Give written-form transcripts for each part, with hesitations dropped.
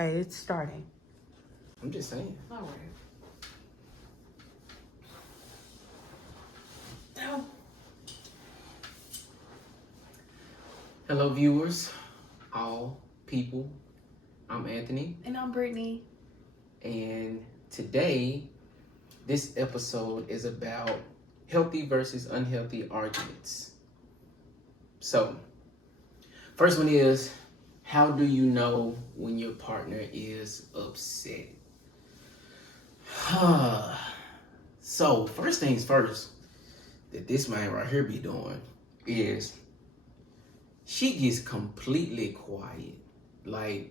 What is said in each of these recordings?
Okay, it's starting. I'm just saying. All right. Oh. Hello, viewers, all people. I'm Anthony. And I'm Brittany. And today, this episode is about healthy versus unhealthy arguments. So, first one is, how do you know when your partner is upset? So, first things first, that this man right here be doing is she gets completely quiet. Like,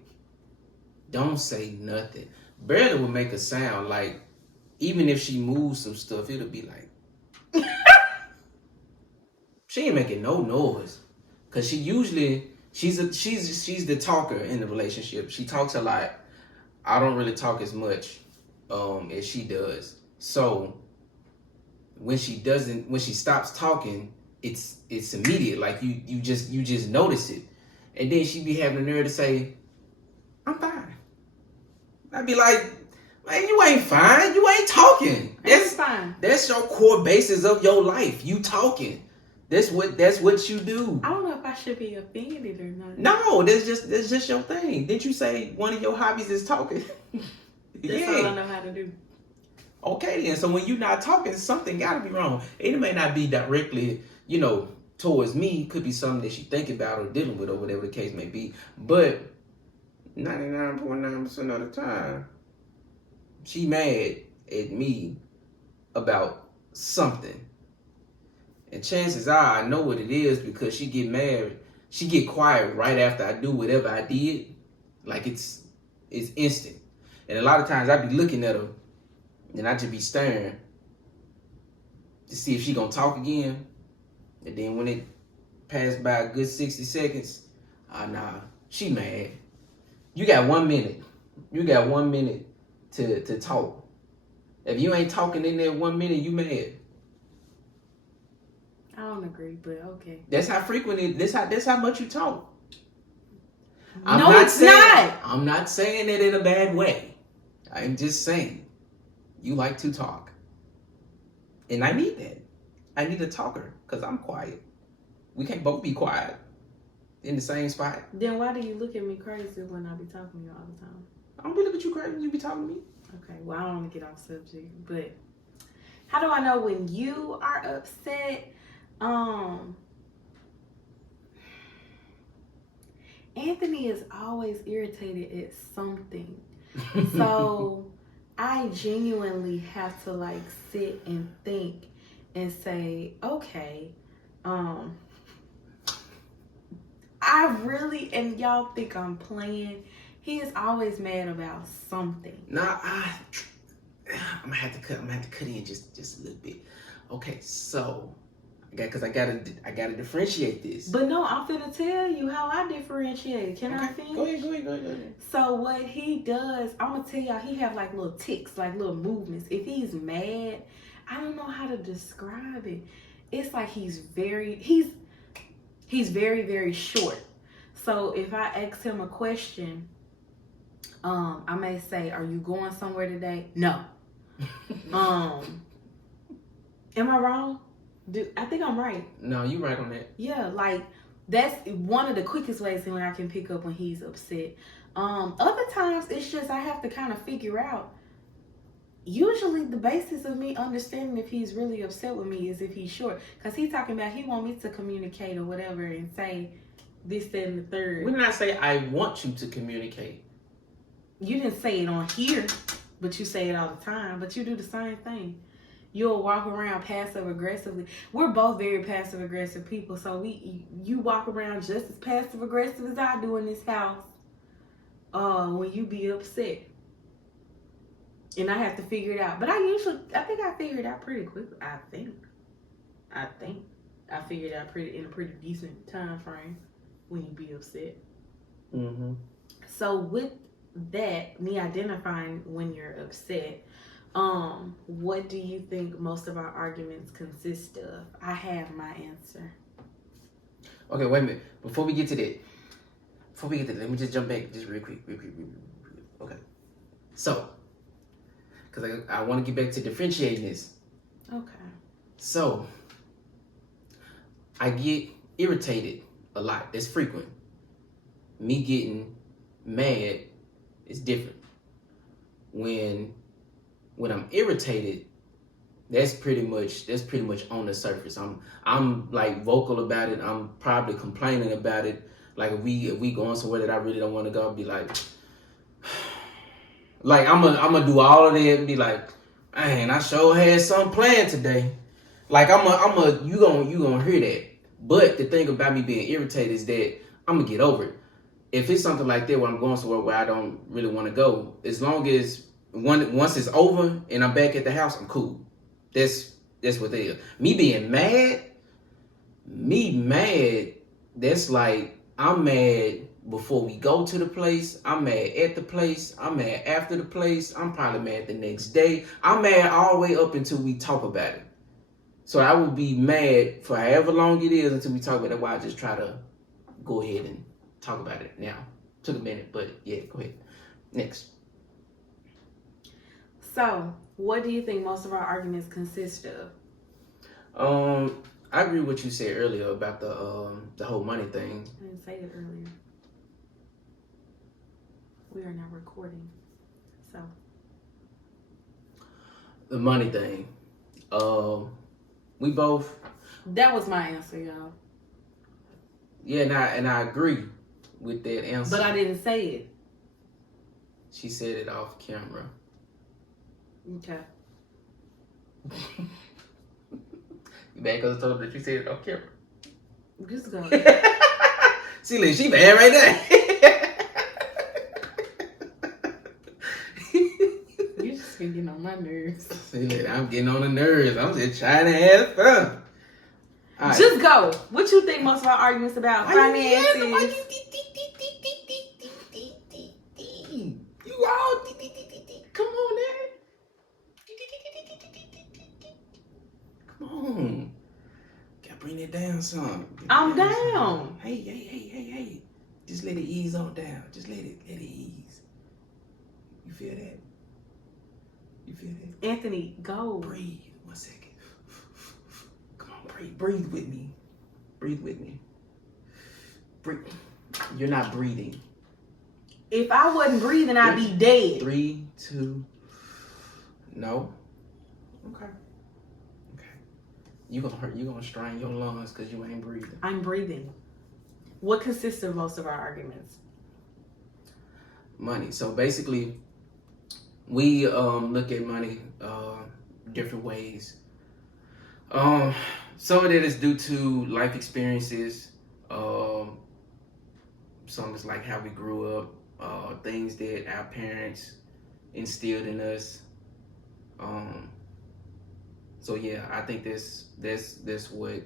don't say nothing. Barely will make a sound. Like, even if she moves some stuff, it'll be like, she ain't making no noise. Cause she usually she's the talker in the relationship. She talks a lot. I don't really talk as much as she does. So when she stops talking, it's immediate. Like you just notice it. And then she be having the nerve to say, I'm fine. I'd be like, man, you ain't fine. You ain't talking. That's fine. That's your core basis of your life. You talking. That's what you do. I don't know if I should be offended or not. No, that's just your thing. Didn't you say one of your hobbies is talking? That's all I know how to do. Okay then. So when you're not talking, something gotta be wrong. It may not be directly, towards me. It could be something that she think about or dealing with or whatever the case may be. But 99.9% of the time, she mad at me about something. And chances are I know what it is because she get mad. She get quiet right after I do whatever I did. Like it's instant. And a lot of times I be looking at her and I just be staring to see if she gonna talk again. And then when it passed by a good 60 seconds, nah, she mad. You got 1 minute. You got 1 minute to talk. If you ain't talking in that 1 minute, you mad. I don't agree, but okay. That's how frequent it is. That's how much you talk. It's not. I'm not saying it in a bad way. I'm just saying you like to talk. And I need that. I need a talker because I'm quiet. We can't both be quiet in the same spot. Then why do you look at me crazy when I be talking to you all the time? I don't be looking at you crazy when you be talking to me. Okay, well, I don't want to get off subject, but how do I know when you are upset? Anthony is always irritated at something. So I genuinely have to like sit and think and say, okay, I really, and y'all think I'm playing, he is always mad about something. Nah, I'm gonna have to cut in just a little bit. Okay, so I gotta differentiate this. But no, I'm finna tell you how I differentiate. Can I finish? Go ahead. So what he does, I'm gonna tell y'all, he have like little ticks, like little movements. If he's mad, I don't know how to describe it. It's like he's very, very short. So if I ask him a question, I may say, "Are you going somewhere today?" No. Am I wrong? I think I'm right. No, you right on that. Yeah, like that's one of the quickest ways when I can pick up when he's upset. Other times it's just I have to kind of figure out. Usually the basis of me understanding if he's really upset with me is if he's short. Because he's talking about he want me to communicate or whatever and say this, that, and the third. We did not say I want you to communicate. You didn't say it on here, but you say it all the time. But you do the same thing. You'll walk around passive aggressively. We're both very passive aggressive people, so you walk around just as passive aggressive as I do in this house. When you be upset, and I have to figure it out. But I think I figured it out pretty quickly. I think I figured it out in a pretty decent time frame when you be upset. Mm-hmm. So with that, me identifying when you're upset. What do you think most of our arguments consist of? I have my answer. Okay, wait a minute. Before we get to that, let me just jump back just real quick. Okay. So, because I want to get back to differentiating this. Okay. So, I get irritated a lot. That's frequent. Me getting mad is different. When I'm irritated, that's pretty much on the surface. I'm like vocal about it. I'm probably complaining about it. Like if we going somewhere that I really don't want to go, I'll be like I'm gonna do all of that and be like, man, I sure had something planned today. Like you gonna hear that. But the thing about me being irritated is that I'm gonna get over it. If it's something like that where I'm going somewhere where I don't really want to go, as long as once it's over and I'm back at the house, I'm cool. That's what they are. Me mad, that's like I'm mad before we go to the place, I'm mad at the place, I'm mad after the place, I'm probably mad the next day. I'm mad all the way up until we talk about it. So I will be mad for however long it is until we talk about it. That's why I just try to go ahead and talk about it now. Took a minute, but yeah, go ahead. Next. So, what do you think most of our arguments consist of? I agree with what you said earlier about the whole money thing. I didn't say it earlier. We are not recording. So. The money thing. We both. That was my answer, y'all. Yeah, and I agree with that answer. But I didn't say it. She said it off camera. Okay. You mad because I told her that you said it off camera? Just go. See, look, she mad right there. You just been getting on my nerves. See, look, I'm getting on the nerves. I'm just trying to have fun. All right. Just go. What you think most of our arguments about? Finances. You all come on, man. Come on. Gotta bring it down some. I'm down. Hey. Just let it ease on down. Just let it ease. You feel that? You feel that? Anthony, go. Breathe. 1 second. Come on, breathe with me. Breathe with me. Breathe. You're not breathing. If I wasn't breathing, I'd be dead. 3, 2. No. Okay. You gonna strain your lungs because you ain't breathing. I'm breathing. What consists of most of our arguments? Money. So basically, we look at money different ways. Some of that is due to life experiences. Some is like how we grew up, things that our parents instilled in us. So yeah, I think that's what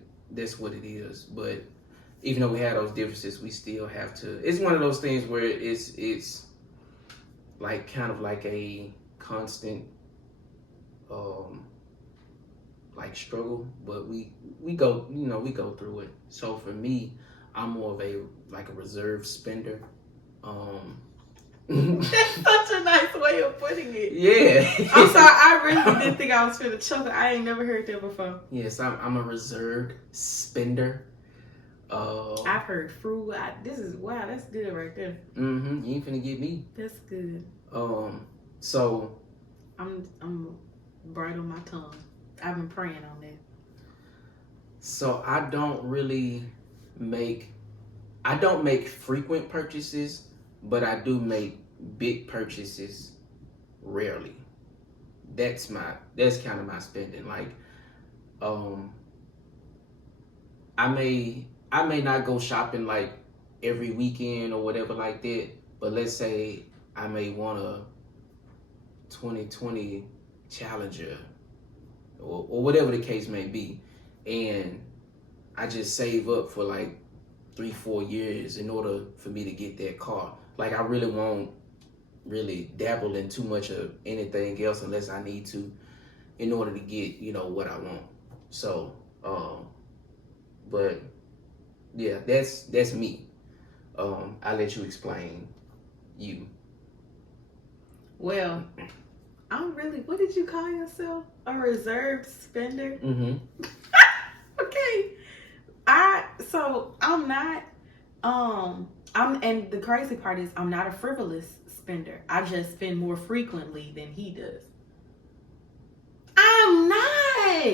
it is. But even though we have those differences, we still have to. It's one of those things where it's like kind of like a constant like struggle, but we go through it. So for me, I'm more of a reserve spender. That's such a nice way of putting it. Yeah. I'm sorry, I really didn't think I was finna chuckle. I ain't never heard that before. Yes, I'm a reserved spender. I've heard frugal. Wow, that's good right there. You ain't finna get me. That's good. So I'm bright on my tongue. I've been praying on that. So I don't make frequent purchases, but I do make big purchases rarely. That's kind of my spending. Like, I may not go shopping like every weekend or whatever like that, but let's say I may want a 2020 Challenger or whatever the case may be, and I just save up for like 3-4 years in order for me to get that car. Like, I really won't really dabble in too much of anything else unless I need to in order to get, what I want. So, but yeah, that's me. I'll let you explain you. Well, I'm really, what did you call yourself? A reserved spender? Mm-hmm. Okay. I'm not, and the crazy part is I'm not a frivolous spender. I just spend more frequently than he does. I'm not.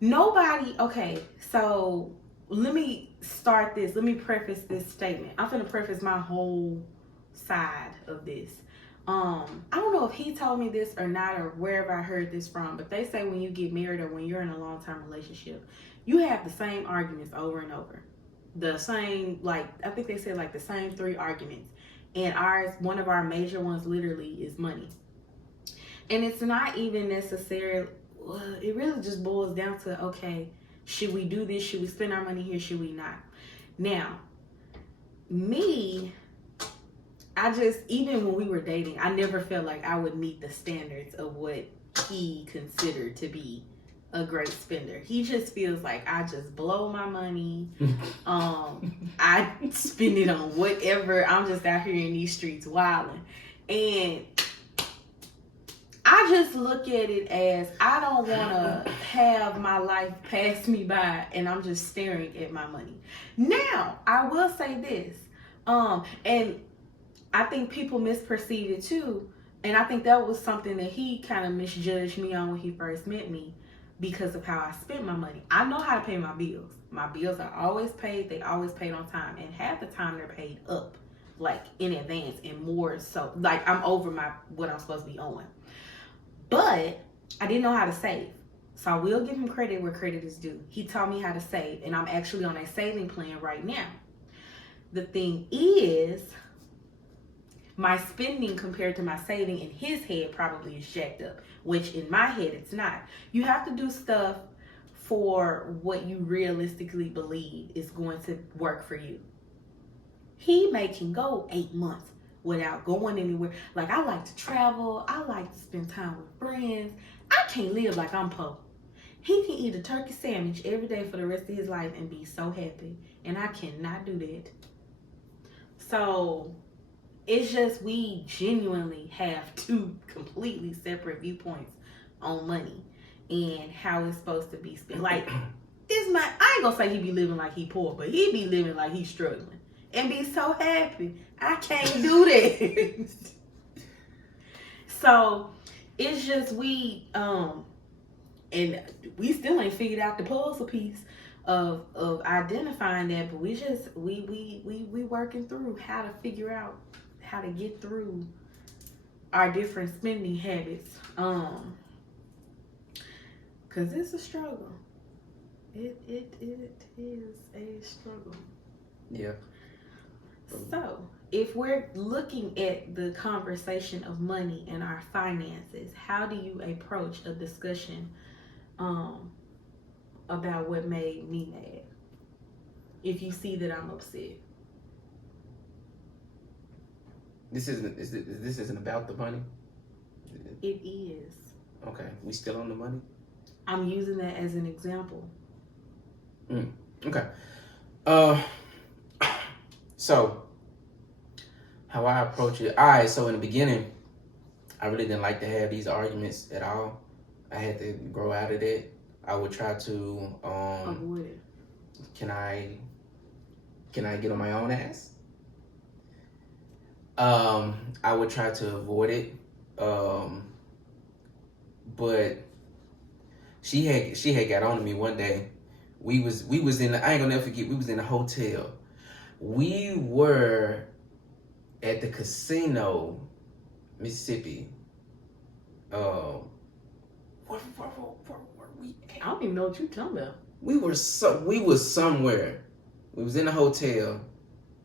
Nobody, okay, so let me start this. Let me preface this statement. I'm going to preface my whole side of this. I don't know if he told me this or not, or wherever I heard this from, but they say when you get married or when you're in a long-term relationship, you have the same arguments over and over. The same, like, I think they said like the same 3 arguments. And one of our major ones literally is money. And it's not even necessarily, it really just boils down to, okay, should we do this? Should we spend our money here? Should we not? Now, me, even when we were dating, I never felt like I would meet the standards of what he considered to be a great spender. He just feels like I just blow my money. I spend it on whatever. I'm just out here in these streets wilding. And I just look at it as I don't want to have my life pass me by and I'm just staring at my money. Now, I will say this, and I think people misperceive it too, and I think that was something that he kind of misjudged me on when he first met me because of how I spent my money. I know how to pay my bills. My bills are always paid. They always paid on time, and half the time they're paid up, like in advance, and more so, like I'm over what I'm supposed to be on. But I didn't know how to save. So I will give him credit where credit is due. He taught me how to save, and I'm actually on a saving plan right now. The thing is, my spending compared to my saving in his head probably is jacked up, which in my head it's not. You have to do stuff for what you realistically believe is going to work for you. He can go 8 months without going anywhere. Like, I like to travel. I like to spend time with friends. I can't live like I'm poor. He can eat a turkey sandwich every day for the rest of his life and be so happy. And I cannot do that. So, it's just we genuinely have 2 completely separate viewpoints on money and how it's supposed to be spent. Like, I ain't gonna say he be living like he poor, but he be living like he's struggling. And be so happy. I can't do that. So it's just and we still ain't figured out the puzzle piece of identifying that, but we working through how to figure out how to get through our different spending habits. Cause it's a struggle. It is a struggle. Yeah. So, if we're looking at the conversation of money and our finances, how do you approach a discussion about what made me mad? If you see that I'm upset. This isn't about the money? It is. Okay. We still on the money? I'm using that as an example. Okay. So, how I approach it. Alright, so in the beginning, I really didn't like to have these arguments at all. I had to grow out of that. I would try to avoid it. Can I get on my own ass? I would try to avoid it. But she had got on to me one day. We was in I ain't gonna never forget, we was in a hotel. We were at the casino, Mississippi. Where were we at? I don't even know what you're talking about. We was somewhere. We was in a hotel.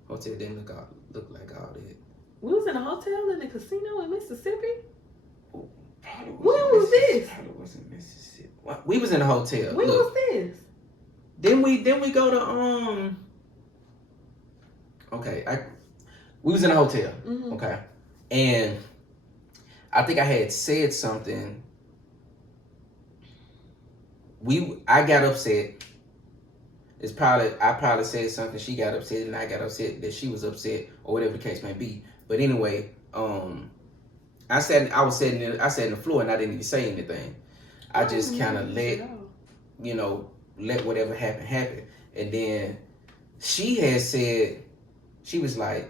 Hotel didn't look like all that. We was in a hotel in a casino in Mississippi? When was this? Probably wasn't Mississippi. We was in a hotel. When was this? Then we go to Okay, we was in a hotel. Mm-hmm. Okay, and I think I had said something. I got upset. I probably said something. She got upset, and I got upset that she was upset, or whatever the case may be. But anyway, I sat in the floor and I didn't even say anything. I just kind of let whatever happen. And then she had said, she was like,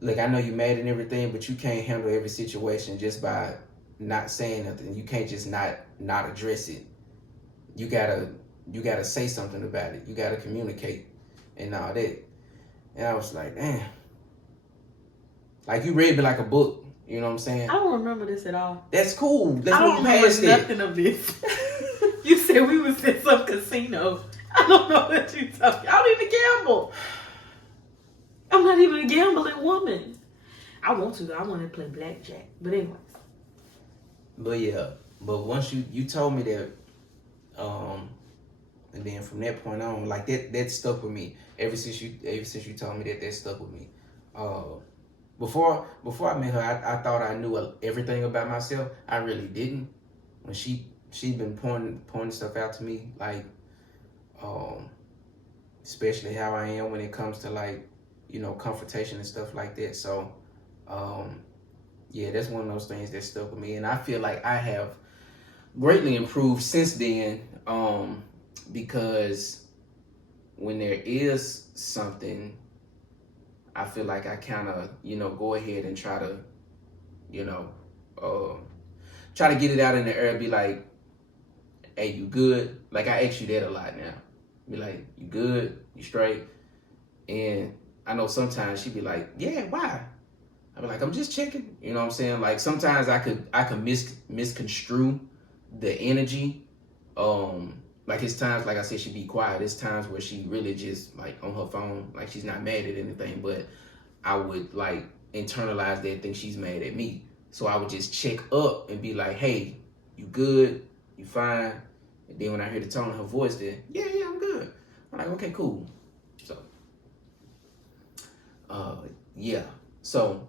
look, I know you're mad and everything, but you can't handle every situation just by not saying nothing. You can't just not address it. You gotta say something about it. You gotta communicate and all that. And I was like, damn. Like, you read me like a book. You know what I'm saying? I don't remember this at all. That's cool. Let's I don't move remember past it. nothing of this. You said we was in some casino. I don't know what you talking. I don't even gamble. I'm not even a gambling woman. I want to. I want to play blackjack. But anyways. But yeah. But once you told me that, and then from that point on, like that stuck with me. Ever since you told me that stuck with me. Before I met her, I thought I knew everything about myself. I really didn't. When she'd been pointing stuff out to me, like, especially how I am when it comes to, like, confrontation and stuff like that. So, yeah, that's one of those things that stuck with me, and I feel like I have greatly improved since then, because when there is something, I feel like I kind of, go ahead and try to, try to get it out in the air, be like, hey, you good? Like, I ask you that a lot now. Be like, you good? You straight? And I know sometimes she'd be like, yeah, why? I'd be like, I'm just checking. You know what I'm saying? Like, sometimes I could misconstrue the energy. Like, it's times, like I said, she'd be quiet. It's times where she really just, like, on her phone, like, she's not mad at anything, but I would, like, internalize that, think she's mad at me. So I would just check up and be like, hey, you good? You fine? And then when I hear the tone of her voice, then, yeah, I'm good. I'm like, okay, cool. So, yeah. So,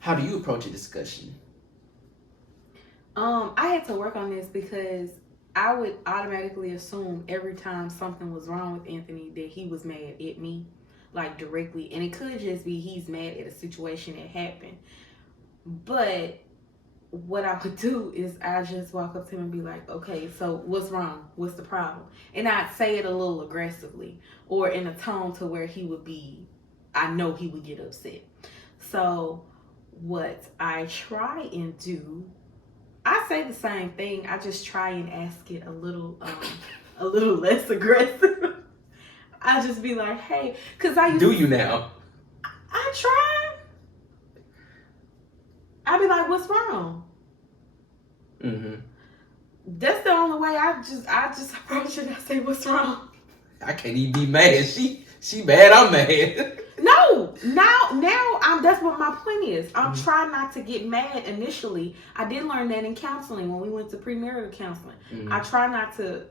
how do you approach a discussion? I had to work on this because I would automatically assume every time something was wrong with Anthony that he was mad at me, like, directly. And it could just be he's mad at a situation that happened. But what I would do is I just walk up to him and be like, okay, so what's wrong? What's the problem? And I'd say it a little aggressively or in a tone to where I know he would get upset. So what I try and do, I say the same thing. I just try and ask it a little less aggressive. I just be like, hey, because you now? I try. I be like, what's wrong? Mm-hmm. That's the only way I just approach it. I say, what's wrong? I can't even be mad. She mad, I'm mad. No, now that's what my point is. I'm trying not to get mad initially. I did learn that in counseling when we went to premarital counseling. I try not to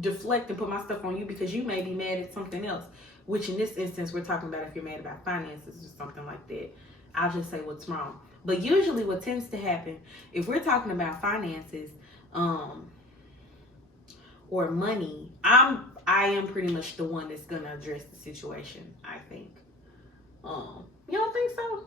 deflect and put my stuff on you because you may be mad at something else, which in this instance we're talking about if you're mad about finances or something like that. I'll just say what's wrong. But usually what tends to happen if we're talking about finances or money, I am pretty much the one that's gonna address the situation, I think. You don't think so?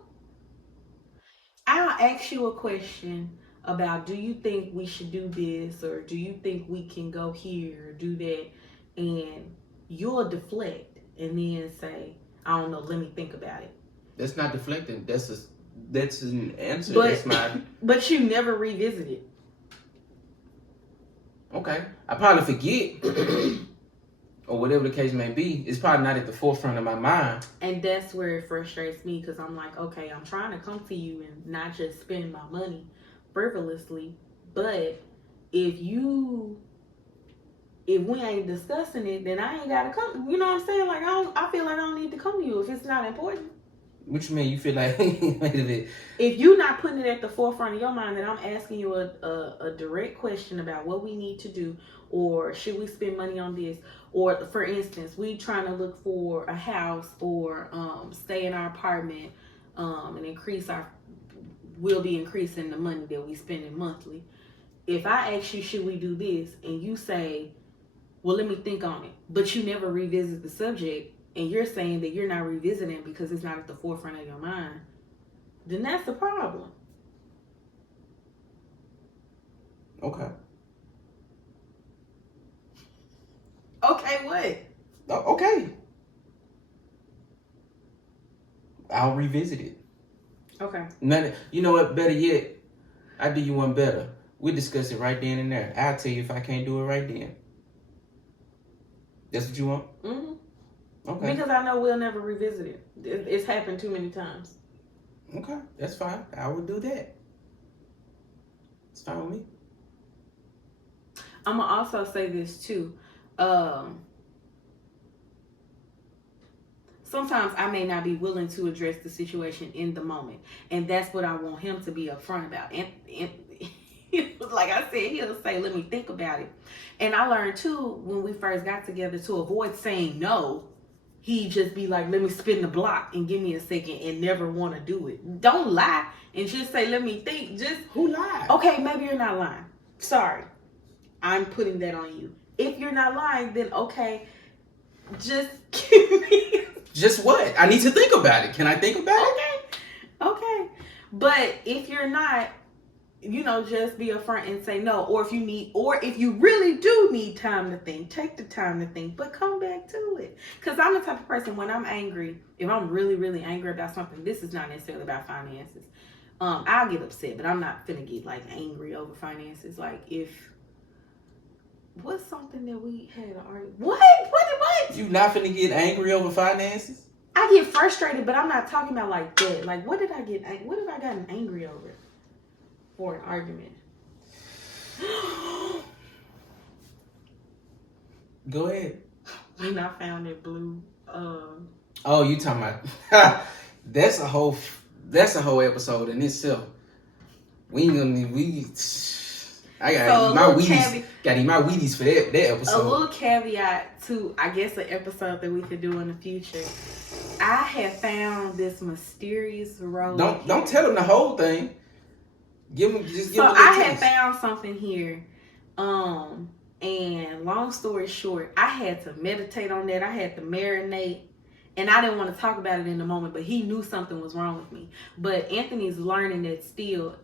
I'll ask you a question about, do you think we should do this, or do you think we can go here or do that, and you'll deflect and then say, I don't know, let me think about it. That's not deflecting. That's an answer. But you never revisit it. Okay, I probably forget. Or whatever the case may be, it's probably not at the forefront of my mind. And that's where it frustrates me, because I'm like, okay, I'm trying to come to you and not just spend my money frivolously, but if we ain't discussing it, then I ain't gotta come. You know what I'm saying? Like, I feel like I don't need to come to you if it's not important. What you mean? You feel like, wait a minute. If you're not putting it at the forefront of your mind, then I'm asking you a direct question about what we need to do, or should we spend money on this? Or, for instance, we trying to look for a house or stay in our apartment and we'll be increasing the money that we spending monthly. If I ask you, should we do this? And you say, well, let me think on it. But you never revisit the subject, and you're saying that you're not revisiting because it's not at the forefront of your mind, then that's the problem. Okay. Okay, what? Oh, okay. I'll revisit it. Okay. You know what? Better yet, I do you one better. We'll discuss it right then and there. I'll tell you if I can't do it right then. That's what you want? Mm-hmm. Okay. Because I know we'll never revisit it. It's happened too many times. Okay, that's fine. I will do that. It's fine with me. I'm gonna also say this too. Sometimes I may not be willing to address the situation in the moment, and that's what I want him to be upfront about. And like I said, he'll say, "Let me think about it." And I learned too when we first got together to avoid saying no. He'd just be like, "Let me spin the block and give me a second," and never want to do it. Don't lie and just say, "Let me think." Just who lied? Okay, maybe you're not lying. Sorry, I'm putting that on you. If you're not lying, then okay, just give me. Just what? I need to think about it. Can I think about it? Okay. But if you're not, just be upfront and say no. Or if you really do need time to think, take the time to think, but come back to it. Because I'm the type of person, when I'm angry, if I'm really, really angry about something, this is not necessarily about finances. I'll get upset, but I'm not finna get like angry over finances. Like what's something that we had an argument? What? You not finna get angry over finances? I get frustrated, but I'm not talking about like that. Like, what have I gotten angry over for an argument? Go ahead. When I found that blue. Oh, you talking about? That's a whole episode in itself. I gotta eat my Wheaties for that episode. A little caveat to, I guess, an episode that we could do in the future. I have found this mysterious rose. Don't tell them the whole thing. Give them. I had found something here, and long story short, I had to meditate on that. I had to marinate. And I didn't want to talk about it in the moment, but he knew something was wrong with me. But Anthony's learning that still,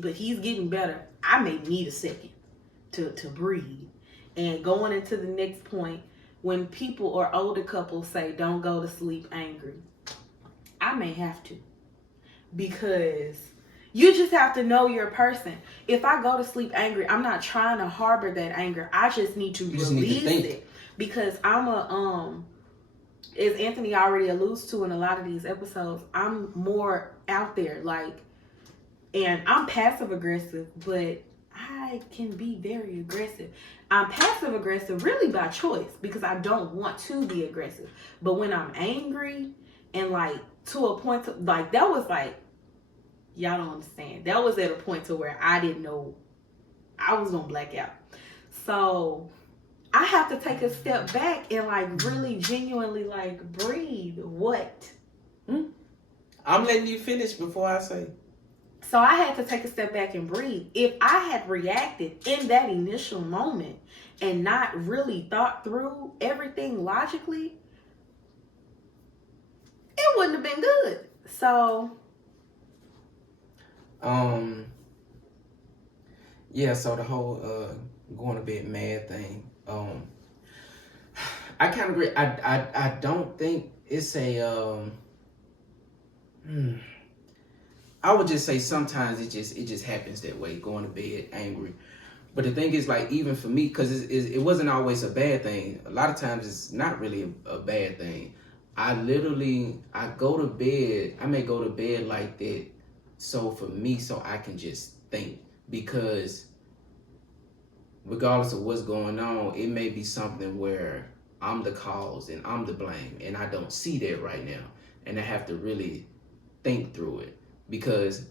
but he's getting better. I may need a second to breathe. And going into the next point, when people or older couples say, "Don't go to sleep angry," I may have to. Because you just have to know your person. If I go to sleep angry, I'm not trying to harbor that anger. I just need to release it. Because as Anthony already alludes to in a lot of these episodes, I'm more out there, and I'm passive aggressive, but I can be very aggressive. I'm passive aggressive really by choice because I don't want to be aggressive. But when I'm angry and to a point that was y'all don't understand. That was at a point to where I didn't know I was gonna black out. So I have to take a step back and really genuinely breathe. What? I'm letting you finish before I say. So I had to take a step back and breathe. If I had reacted in that initial moment and not really thought through everything logically, it wouldn't have been good. So yeah, so the whole going to bed mad thing. I kind of agree. I don't think it's a I would just say sometimes it just happens that way, going to bed angry. But the thing is, even for me, because it wasn't always a bad thing. A lot of times it's not really a bad thing. I go to bed. I may go to bed like that. So for me, so I can just think, because regardless of what's going on, it may be something where I'm the cause and I'm the blame, and I don't see that right now, and I have to really think through it. Because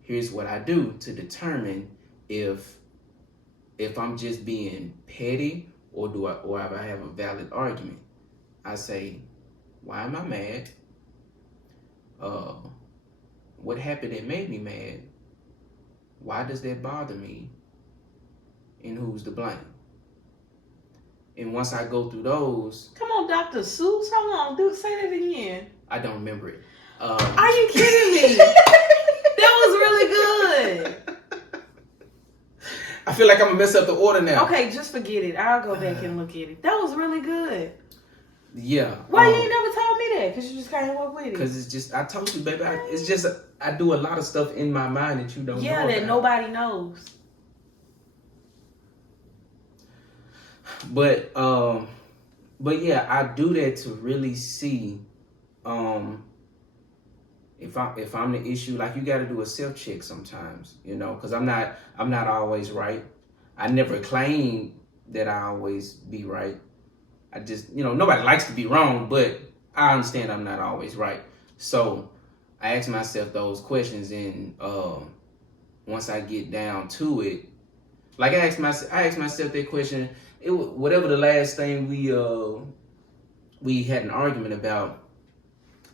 here's what I do to determine if I'm just being petty or if I have a valid argument. I say, why am I mad? What happened that made me mad? Why does that bother me? And who's to blame? And once I go through those... Come on, Dr. Seuss. Hold on. Say that again. I don't remember it. Are you kidding me? That was really good. I feel like I'm gonna mess up the order now. Okay, just forget it. I'll go back and look at it. That was really good. Yeah. Why you ain't never told me that? Because you just came up with it. Because it's just, I told you, baby, it's just, I do a lot of stuff in my mind that you don't know. Yeah, that nobody knows. But yeah, I do that to really see if I'm the issue. Like, you got to do a self check sometimes, you know, because I'm not always right. I never claim that I always be right. I just, you know, nobody likes to be wrong, but I understand I'm not always right. So I ask myself those questions, and once I get down to it, like I asked myself that question. Whatever the last thing we had an argument about,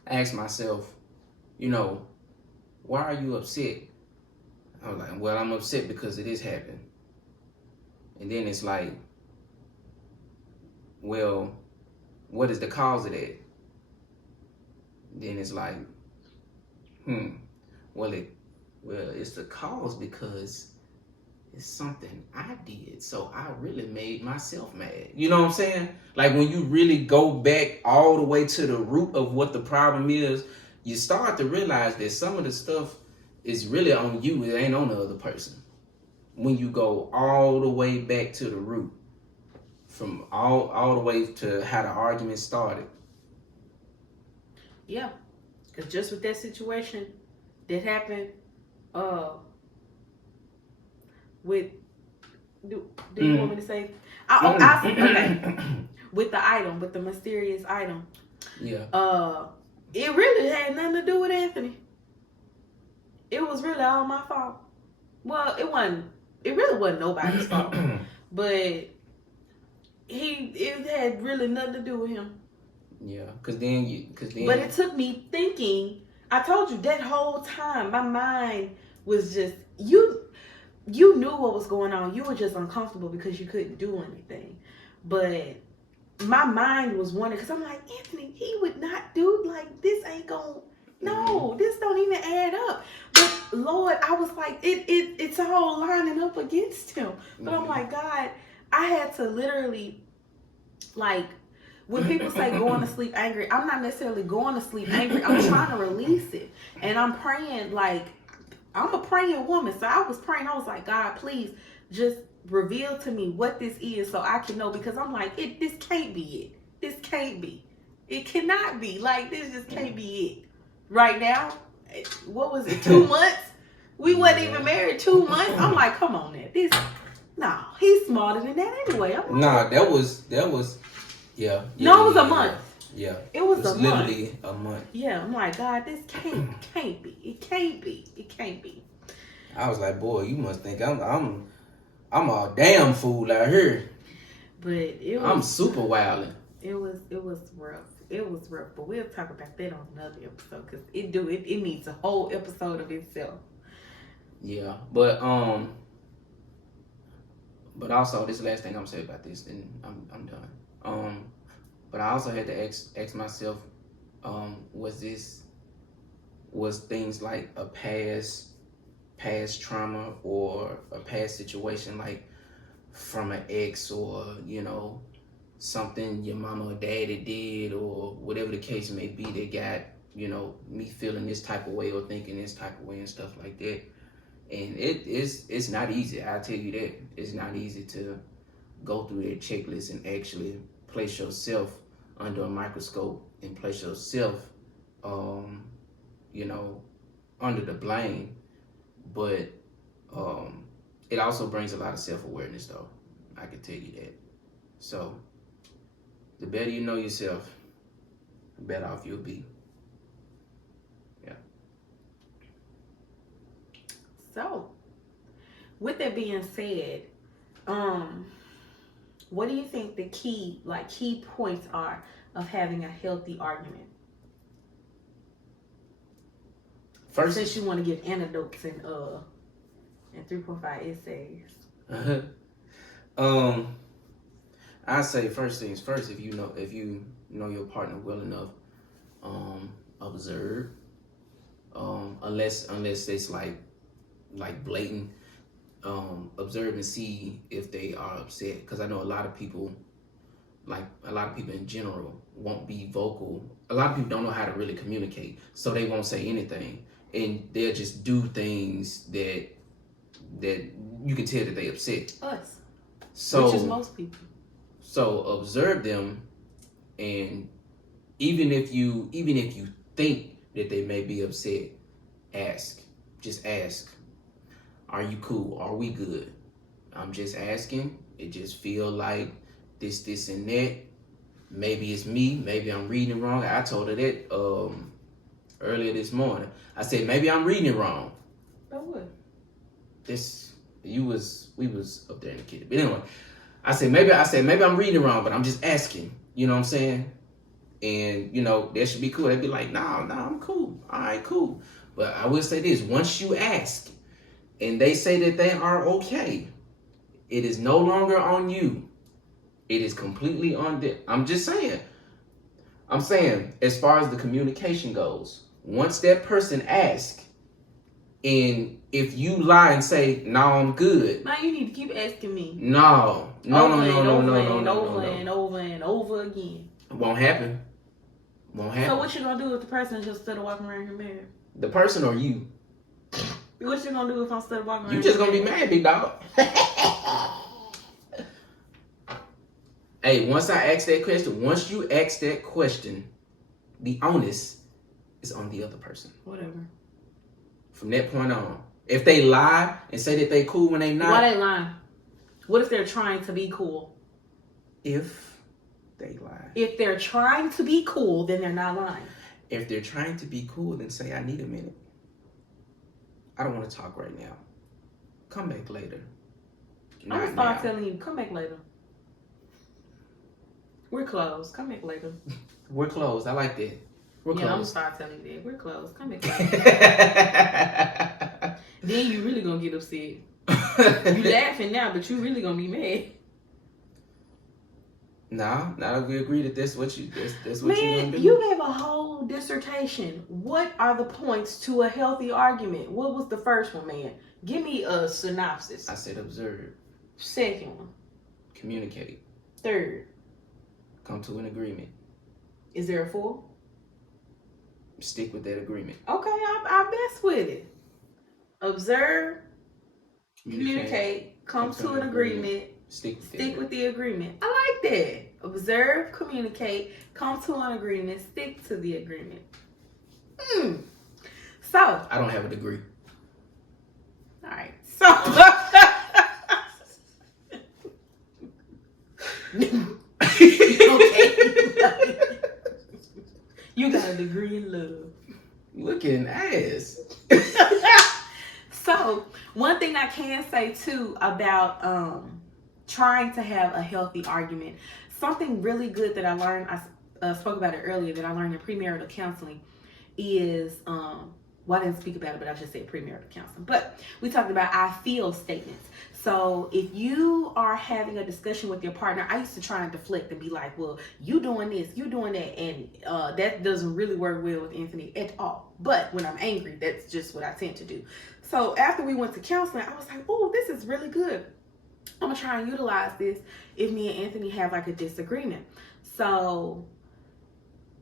I asked myself, you know, why are you upset? I was like, well, I'm upset because of this happened. And then it's like, well, what is the cause of that? Then it's like, well, it's the cause because it's something I did, so I really made myself mad. You know what I'm saying? Like, when you really go back all the way to the root of what the problem is, you start to realize that some of the stuff is really on you. It ain't on the other person. When you go all the way back to the root, from all the way to how the argument started. Yeah, because just with that situation that happened, with, do you want me to say? Okay. With the item, with the mysterious item. Yeah. It really had nothing to do with Anthony. It was really all my fault. Well, it really wasn't nobody's fault. But it had really nothing to do with him. Yeah, cause then. But it took me thinking. I told you that whole time, my mind was just you knew what was going on. You were just uncomfortable because you couldn't do anything. But my mind was wondering, because I'm like, Anthony, he would not do, like, this ain't gonna, no, this don't even add up. But Lord, I was like, it's all lining up against him. But I'm like, God, I had to literally, like, when people say going to sleep angry, I'm not necessarily going to sleep angry. I'm trying to release it. And I'm praying, like, I'm a praying woman. So I was praying. I was like, God, please just reveal to me what this is so I can know. Because I'm like, this can't be it. This can't be. It cannot be. Like, this just can't be it. Right now, what was it, 2 months? We wasn't even married 2 months. I'm like, come on now. He's smarter than that anyway. I'm like, that was, yeah. No, it was a month. Yeah. It was a month. Literally a month. Yeah, I'm like, God, this can't be. It can't be. I was like, boy, you must think I'm a damn fool out here. But I'm super wilding. It was rough. It was rough. But we'll talk about that on another episode because it needs a whole episode of itself. Yeah, but also this last thing I'm gonna say about this, then I'm done. But I also had to ask myself, was things like a past trauma or a past situation, like from an ex, or, you know, something your mama or daddy did, or whatever the case may be, that got, you know, me feeling this type of way or thinking this type of way and stuff like that. And it's not easy. I'll tell you that. It's not easy to go through that checklist and actually place yourself under a microscope and place yourself, you know, under the blame. But it also brings a lot of self-awareness, though. I can tell you that. So the better you know yourself, the better off you'll be. Yeah. So, with that being said, what do you think the key points are of having a healthy argument? First, since you want to give anecdotes and 3.5 essays. I say first things first. If you know your partner well enough, observe. Unless it's like blatant observe and see if they are upset, because I know a lot of people, like a lot of people in general, won't be vocal. A lot of people don't know how to really communicate, so they won't say anything, and they'll just do things that you can tell that they upset. Us. So which is most people. So observe them, and even if you think that they may be upset, just ask, are you cool? Are we good? I'm just asking. It just feel like this and that. Maybe it's me, maybe I'm reading it wrong. I told her that earlier this morning. I said maybe I'm reading it wrong. But what? We was up there in the kitchen. But anyway, I said maybe I'm reading it wrong, but I'm just asking. You know what I'm saying? And that should be cool. They'd be like, no, I'm cool. All right, cool. But I will say this: once you ask, and they say that they are okay, it is no longer on you. It is completely on them. I'm saying, as far as the communication goes, once that person asks, and if you lie and say, no, I'm good. Now you need to keep asking me. No. Over and over again. It won't happen. So what you gonna do if the person just instead of walking around here mad? The person or you? What you gonna do if I'm still walking around? You just gonna be mad, big dog. Hey, once you ask that question, the onus is on the other person. Whatever. From that point on. If they lie and say that they cool when they not. Why they lying? What if they're trying to be cool? If they lie. If they're trying to be cool, then they're not lying. If they're trying to be cool, then say, I need a minute. I don't want to talk right now. Come back later. I'm going to start telling you, come back later. We're closed. Come back later. We're closed. I like that. We're closed. I'm going to start telling you that. We're closed. Come back later. Then you really going to get upset. You laughing now, but you really going to be mad. Now that we agree that that's what you're going to do. Man, you gave a whole dissertation. What are the points to a healthy argument? What was the first one, man? Give me a synopsis. I said observe. Second one. Communicate. Third. Come to an agreement. Is there a fourth? Stick with that agreement. Okay, I best with it. Observe. Communicate. Come to an agreement. Stick with the agreement. I like that. Observe, communicate, come to an agreement, stick to the agreement. So. I don't have a degree. All right. So. Okay. You got a degree in love. Looking ass. So, one thing I can say too about trying to have a healthy argument, something really good that I learned, I spoke about it earlier, that I learned in premarital counseling is, well, I didn't speak about it, but I just said premarital counseling. But we talked about I feel statements. So if you are having a discussion with your partner, I used to try and deflect and be like, well, you doing this, you doing that. And that doesn't really work well with Anthony at all. But when I'm angry, that's just what I tend to do. So after we went to counseling, I was like, oh, this is really good. I'm going to try and utilize this if me and Anthony have like a disagreement. So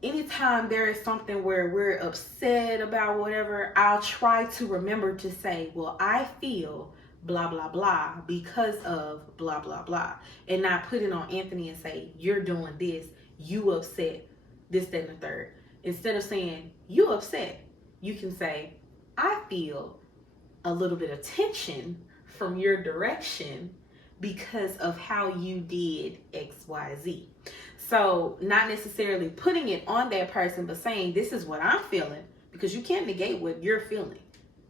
anytime there is something where we're upset about whatever, I'll try to remember to say, well, I feel blah, blah, blah because of blah, blah, blah. And not put it on Anthony and say, you're doing this, you upset, this, that, and the third. Instead of saying, you upset, you can say, I feel a little bit of tension from your direction because of how you did XYZ. So not necessarily putting it on that person, but saying this is what I'm feeling, because you can't negate what you're feeling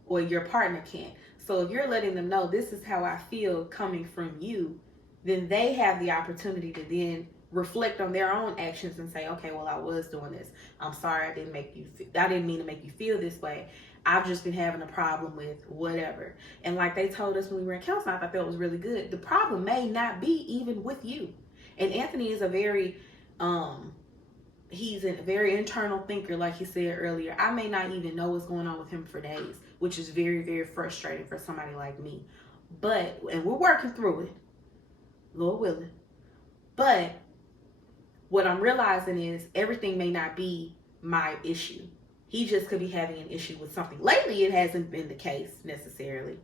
or your partner can't. So if you're letting them know this is how I feel coming from you, then they have the opportunity to then reflect on their own actions and say, okay, well, I was doing this. I'm sorry I didn't mean to make you feel this way. I've just been having a problem with whatever. And like they told us when we were in counseling, I thought that was really good. The problem may not be even with you. And Anthony is he's a very internal thinker, like he said earlier. I may not even know what's going on with him for days, which is very, very frustrating for somebody like me. and we're working through it, Lord willing. But what I'm realizing is everything may not be my issue. He just could be having an issue with something. Lately, it hasn't been the case necessarily,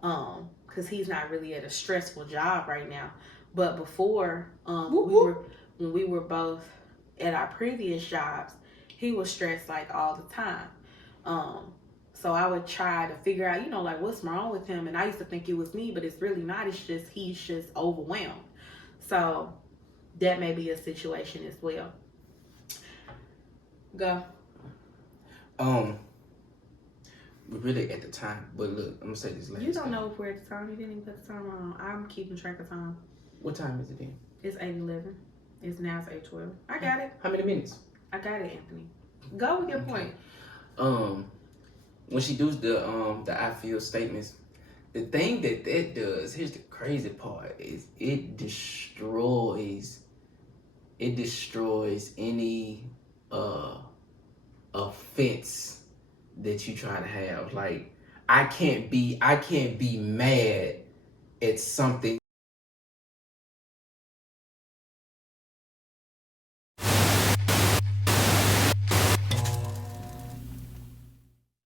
because he's not really at a stressful job right now. But before, when we were both at our previous jobs, he was stressed like all the time. So I would try to figure out, like what's wrong with him. And I used to think it was me, but it's really not. It's just he's just overwhelmed. So that may be a situation as well. Go. We're really at the time, but look, I'm gonna say this last. You don't know if we're at the time. You didn't even put the time on. I'm keeping track of time. What time is it then? It's 8:11. It's 8:12. I got it. How many minutes? I got it, Anthony. Go with your point. When she does the I feel statements, the thing that does, here's the crazy part, is it destroys any offense that you try to have. Like I can't be mad at something